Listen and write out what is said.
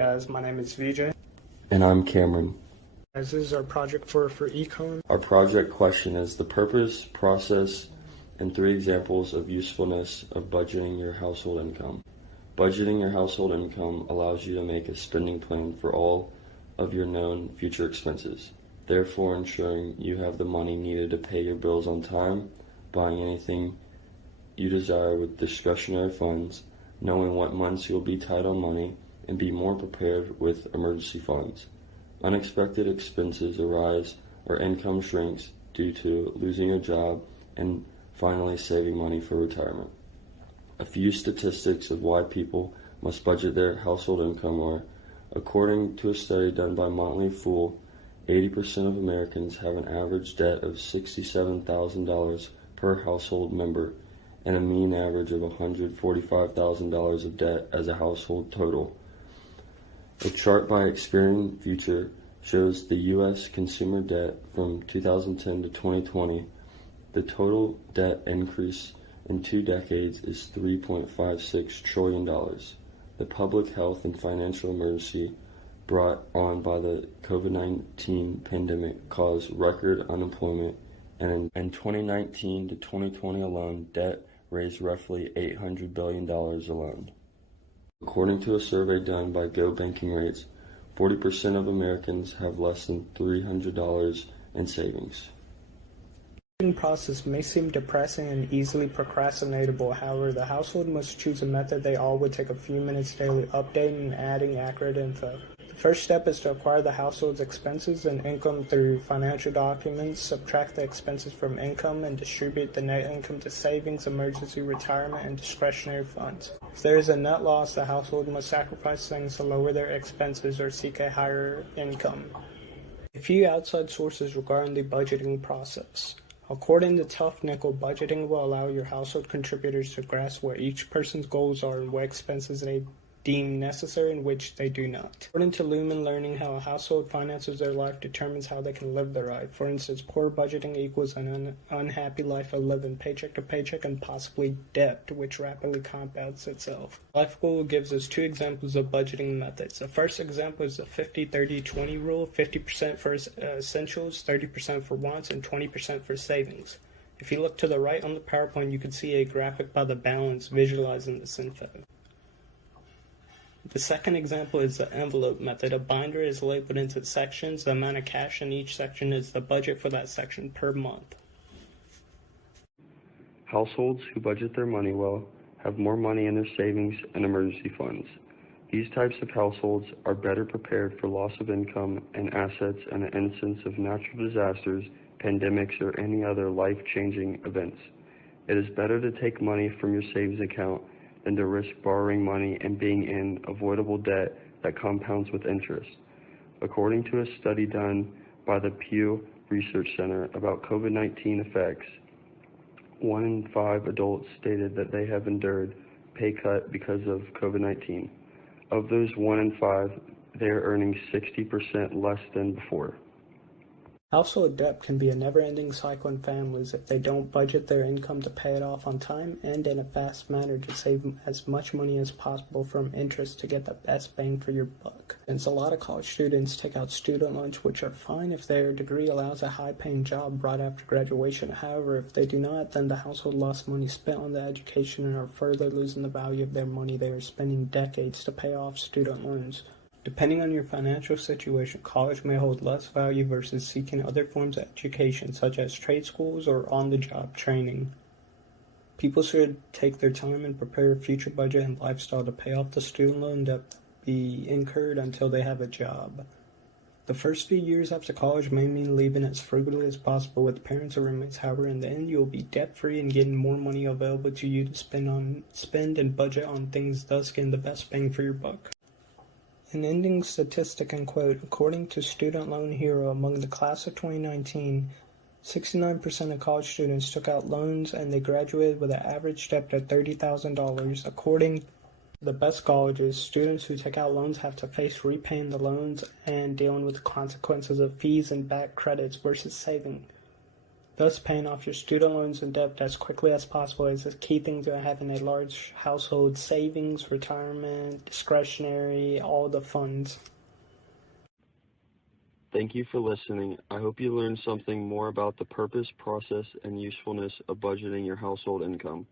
Guys, my name is VJ. And I'm Cameron. Guys, this is our project for ECON. Our project question is the purpose, process, and 3 examples of usefulness of budgeting your household income. Budgeting your household income allows you to make a spending plan for all of your known future expenses, therefore ensuring you have the money needed to pay your bills on time, buying anything you desire with discretionary funds, knowing what months you'll be tight on money, and be more prepared with emergency funds. Unexpected expenses arise or income shrinks due to losing your job, and finally saving money for retirement. A few statistics of why people must budget their household income are, according to a study done by Motley Fool, 80% of Americans have an average debt of $67,000 per household member and a mean average of $145,000 of debt as a household total. A chart by Experian Future shows the U.S. consumer debt from 2010 to 2020. The total debt increase in 2 decades is $3.56 trillion. The public health and financial emergency brought on by the COVID-19 pandemic caused record unemployment, and in 2019 to 2020 alone, debt raised roughly $800 billion alone. According to a survey done by Go Banking Rates, 40% of Americans have less than $300 in savings. The budgeting process may seem depressing and easily procrastinatable. However, the household must choose a method they all would take a few minutes daily updating and adding accurate info. The first step is to acquire the household's expenses and income through financial documents, subtract the expenses from income, and distribute the net income to savings, emergency, retirement, and discretionary funds. If there is a net loss, the household must sacrifice things to lower their expenses or seek a higher income. A few outside sources regarding the budgeting process. According to Tough Nickel, budgeting will allow your household contributors to grasp what each person's goals are and what expenses they deem necessary and which they do not. According to Lumen, learning how a household finances their life determines how they can live their life. For instance, poor budgeting equals an unhappy life of living paycheck to paycheck and possibly debt, which rapidly compounds itself. Life Goal gives us 2 examples of budgeting methods. The first example is the 50-30-20 rule, 50% for essentials, 30% for wants, and 20% for savings. If you look to the right on the PowerPoint, you can see a graphic by the balance visualizing this info. The second example is the envelope method. A binder is labeled into sections. The amount of cash in each section is the budget for that section per month. Households who budget their money well have more money in their savings and emergency funds. These types of households are better prepared for loss of income and assets in the instance of natural disasters, pandemics, or any other life-changing events. It is better to take money from your savings account than to risk borrowing money and being in avoidable debt that compounds with interest. According to a study done by the Pew Research Center about COVID-19 effects, 1 in 5 adults stated that they have endured pay cut because of COVID-19. Of those 1 in 5, they are earning 60% less than before. Household debt can be a never-ending cycle in families if they don't budget their income to pay it off on time and in a fast manner to save as much money as possible from interest to get the best bang for your buck. Since a lot of college students take out student loans, which are fine if their degree allows a high-paying job right after graduation. However, if they do not, then the household lost money spent on the education and are further losing the value of their money they are spending decades to pay off student loans. Depending on your financial situation, college may hold less value versus seeking other forms of education, such as trade schools or on-the-job training. People should take their time and prepare a future budget and lifestyle to pay off the student loan debt be incurred until they have a job. The first few years after college may mean leaving as frugally as possible with parents or roommates. However, in the end, you'll be debt-free and getting more money available to you to spend and budget on things, thus getting the best bang for your buck. An ending statistic and quote, according to Student Loan Hero, among the class of 2019, 69% of college students took out loans and they graduated with an average debt of $30,000. According to the best colleges, students who take out loans have to face repaying the loans and dealing with the consequences of fees and back credits versus saving. Thus, paying off your student loans and debt as quickly as possible is a key thing to having a large household savings, retirement, discretionary, all the funds. Thank you for listening. I hope you learned something more about the purpose, process, and usefulness of budgeting your household income.